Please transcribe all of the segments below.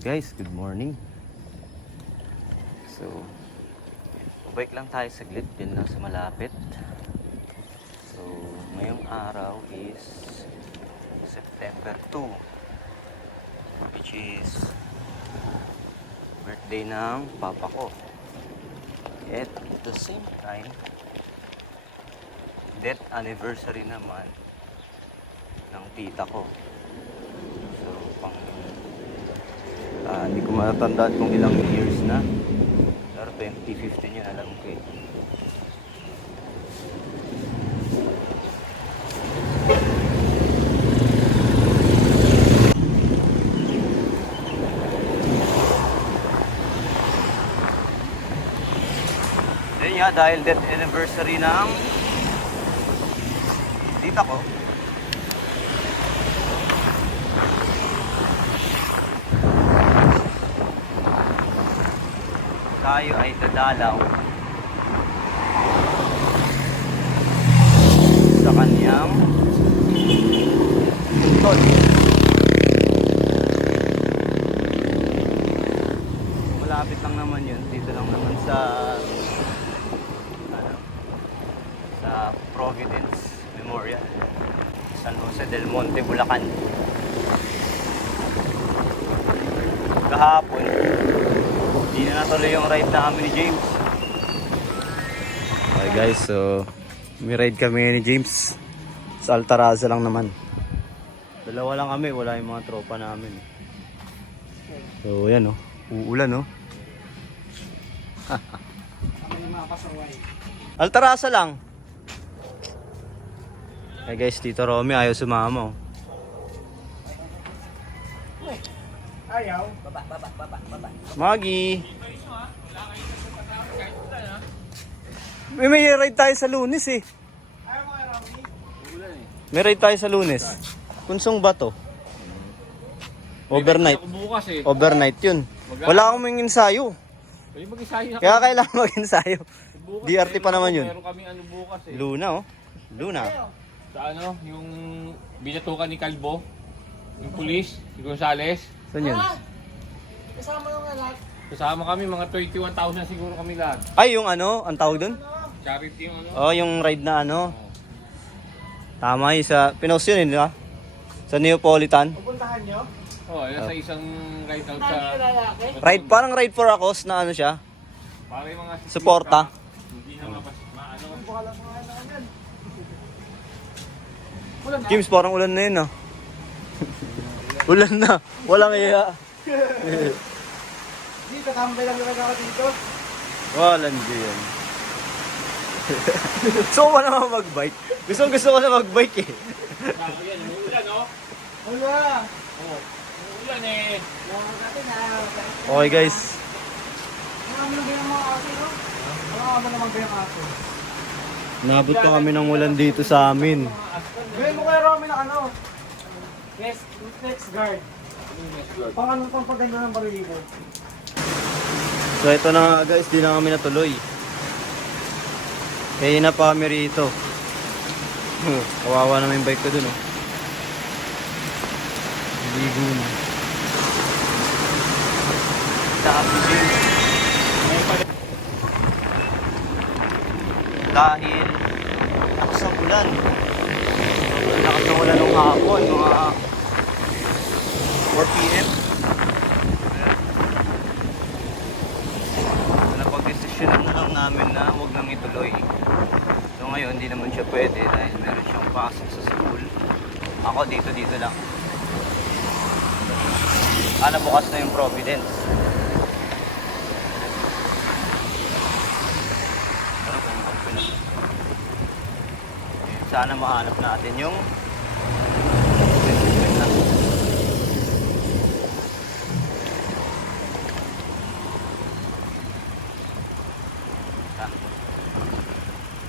Guys, good morning. So, bike lang tayo saglit din lang sa malapit. So, ngayong araw is September 2, which is birthday ng papa ko. At the same time, death anniversary naman ng tita ko. So, hindi ko matatandaan kung ilang years na. Pero 2015 yun, alam ko eh. Then nga, dahil death anniversary ng tita ko, tayo ay dadalaw sa kanyang tuntod. Malapit lang naman yun, dito lang naman sa sa Providence Memorial, San Jose del Monte, Bulacan. Kahapon hindi na natuloy yung ride namin ni James. Okay guys, so may ride kami ni James sa Altaraza lang naman. Dalawa lang kami, wala yung mga tropa namin. So yan uulan Altaraza lang. Okay guys, Tito Romy ayaw sumama. Ayaw. Baba. Maggie. May ride tayo sa Lunes eh. Ayaw mo kay Romy? May ride tayo sa Lunes. Kunsong ba to? Overnight. Bukas eh. Overnight yun. Wala akong may ensayo. Pwede mag-ensayo na. Kaya kailangan mag-ensayo. Bukas, DRT pa naman yun. Meron kami bukas eh. Luna Luna. Sa yung binatukan ni Calvo, yung pulis, si Gonzales. Saan yun? Kasama yung anak. Kasama kami, mga 21,000 siguro kami lahat. Ay, yung ang tawag dun? Charity yung Oh, yung ride na Tama yun sa, pinost yun di ba? Sa Neapolitan. Pupuntahan nyo? yan sa isang ride out sa... Dami yung lalaki. Ride, parang ride for a cause na siya. Para yung mga... Suporta. Hindi na maano. Bukala mo nga na yan. James, parang ulan na yun Ulan na. Walang iya. Dito, tambay lang naman ako dito. Walang diyan. Gusto ko naman mag-bike. Gusto ko na mag-bike eh. Yan, umuulan Wala. Umuulan eh. Okay guys. Marami lang ganyan mga aso, no? Marami naman ganyan aso. Nabot pa kami ng ulan dito sa amin. Gawin mo kay Romy na next guard. Pang pagpaganda ng baligo. So ito na nga guys, di na kami natuloy. Kaya na pa kami rito. Kawawa naman yung bike ko dun Ligo na. Dahil sa ulan. Lakas ng ulan ng hapon, mga 4 PM. Napag-desisyonan na lang namin na huwag nang ituloy. So ngayon, hindi naman siya pwede dahil meron siyang pasok sa school. Ako dito lang. Bukas na yung Providence. Sana mahanap natin yung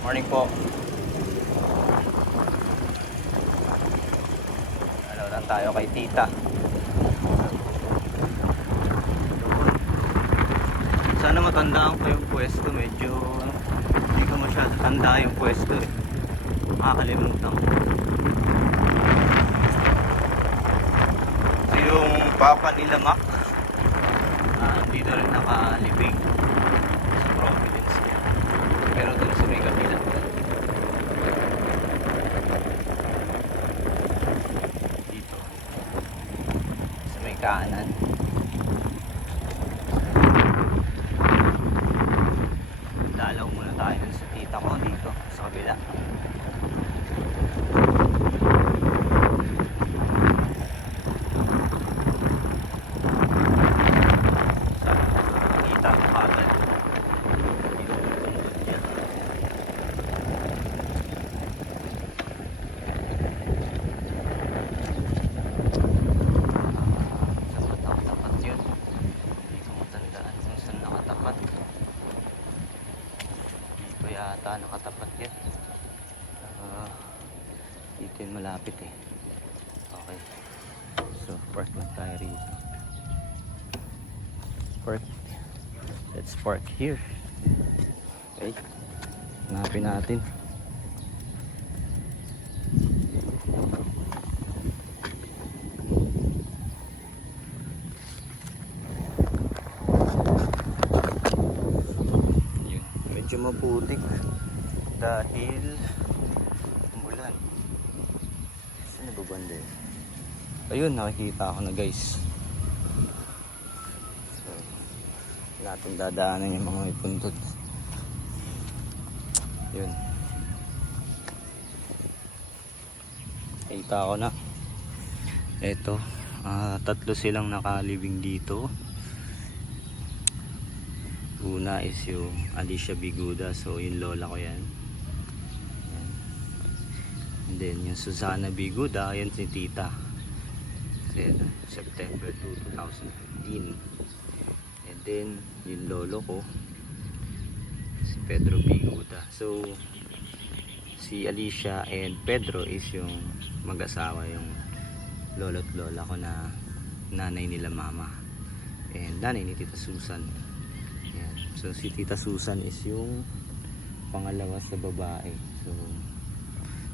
morning po. Lang tayo kay tita. Sana matandaan ko yung pwesto. Medyo hindi ko masyado tanda yung pwesto makakalimutan ko. Yung papa nila Mac dito rin nakalibing sa Providence niya. Pero dun sa may kabilang dito sa may kanan. Dalaw muna tayo dun sa tita ko dito sa kabila. Kita ko agad. Saan ba nakatapat yun? Hindi ko matandaan kung saan nakatapat. Dito yata nakatapat yan. Dito yun malapit eh. Okay. So park lang tayo rito. Park. Let's park here. Okay. Hanapin natin. Yun. Medyo maputik dahil umulan. Saan ba banda yun? Ayun, nakikita ko na guys. So, natin dadaanan yung mga ipuntod. Yun. Kita ko na. Eto, tatlo silang nakalibing dito. Una is yung Alicia Biguda. So yung lola ko yan. And then yung Susana Biguda, yan si tita. Kasi September 2, 2015. And then yung lolo ko, si Pedro Biguda. So si Alicia and Pedro is yung mag-asawa, yung lolo at lola ko na nanay nila mama. And nanay ni Tita Susan. Yan. So si Tita Susan is yung pangalawa sa babae. So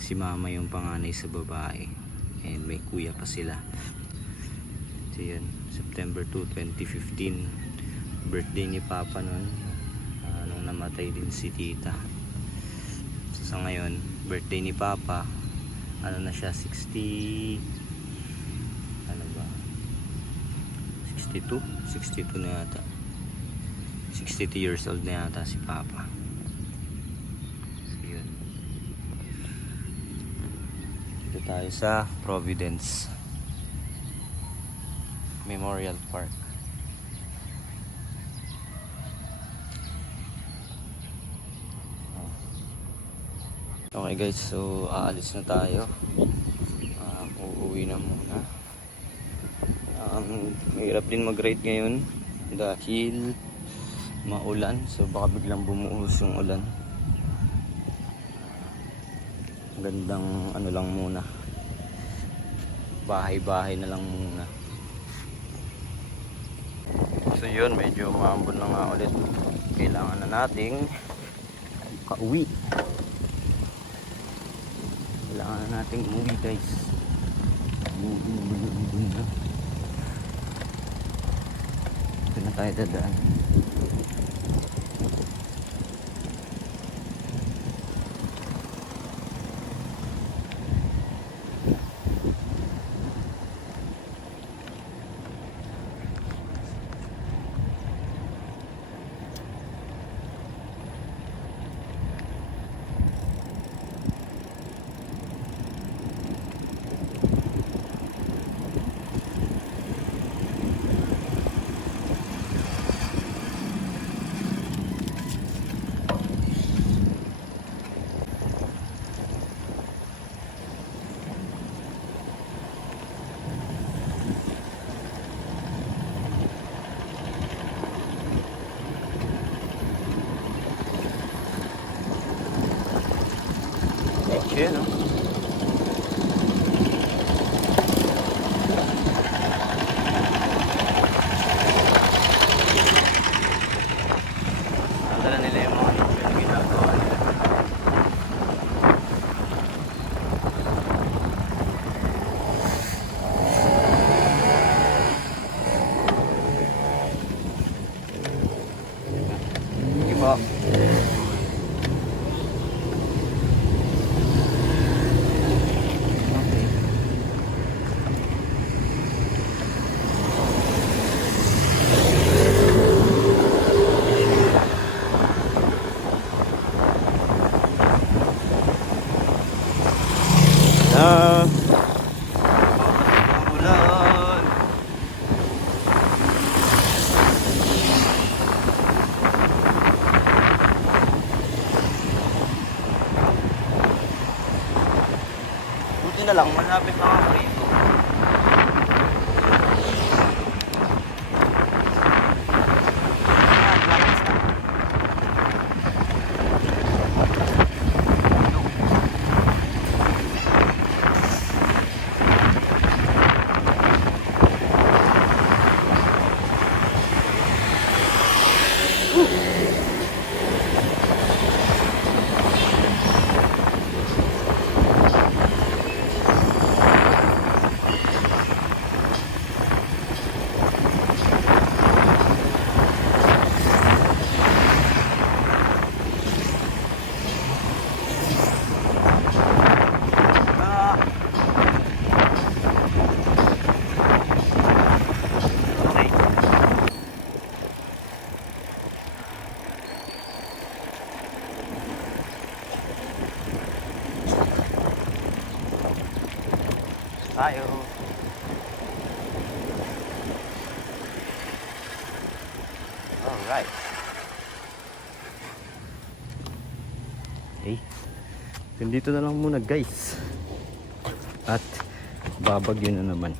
si mama yung panganay sa babae. And may kuya pa sila. So yun, September 2, 2015. Birthday ni Papa nun. Nung namatay din si Tita. So sa ngayon, birthday ni Papa, ano na siya, 60, ano ba, 62? 62 na yata. 62 years old na yata si Papa. So yun. Dito tayo sa Providence Memorial Park. Okay guys, so aalis na tayo. Uuwi na muna. Mahirap din mag-ride ngayon dahil maulan, so baka biglang bumuhos yung ulan. Gandang ano lang muna, bahay-bahay na lang muna. So yun, medyo maambon na nga ulit. Kailangan na nating pauwi. Kailangan na nating umuwi guys. Umuwi na. Ito na tayo dadaan. Yan o. Nadala nila yung mga ginagawa nila. Malapit na ako rito. Lapis na. Okay. Tayo. Alright. Okay. Ganito na lang muna guys. At babagyo na naman.